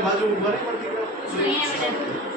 એટલે બાજુ ઊભા નહીં પડતી શું અહીંયા બેટા?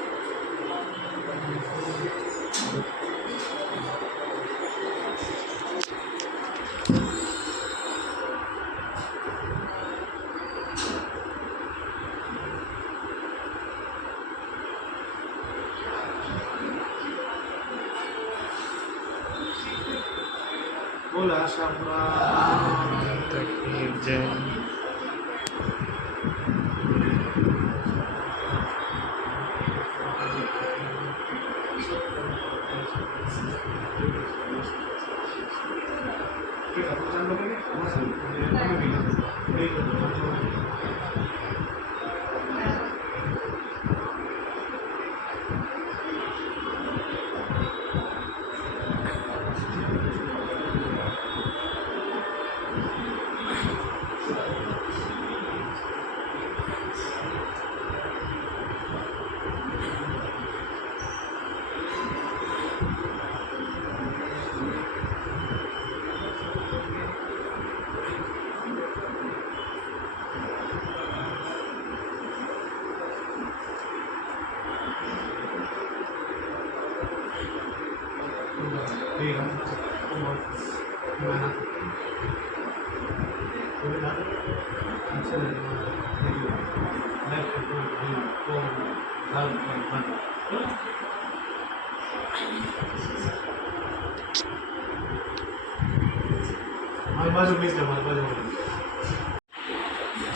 Gracias.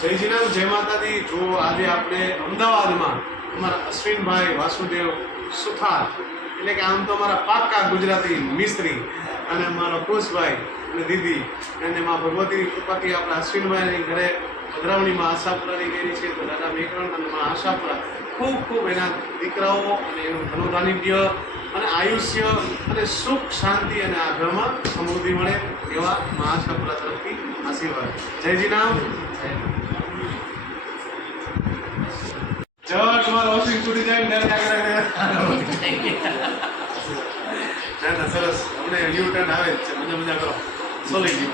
જય શ્રીરામ જય માતાજી. જો આજે આપણે અમદાવાદમાં અમારા અશ્વિનભાઈ વાસુદેવ સુથાર એટલે કે આમ તો અમારા પાક્કા ગુજરાતી મિસ્ત્રી અને મારો કુશભાઈ અને દીદી અને મા ભગવતીની કૃપાથી આપણા અશ્વિનભાઈની ઘરે પધરાવણીમાં આશાપુરાની ગયેલી છે તો દાદા મેકરણ અને મા આશાપુરા ખૂબ ખૂબ એના દીકરાઓ અને એનું ધનુધાનિધ્ય અને આયુષ્ય અને સુખ શાંતિ અને આ ઘરમાં સમૃદ્ધિ મળે એવા મા આશાપુરા તરફથી આશીર્વાદ. જયજી નામ જય તમારો વોશિંગ છૂટી જાય ને ના ના, સરસ. અમને ન્યૂ ટર્ન આવે છે. મજા મજા કરો સોલિડ ન્યૂ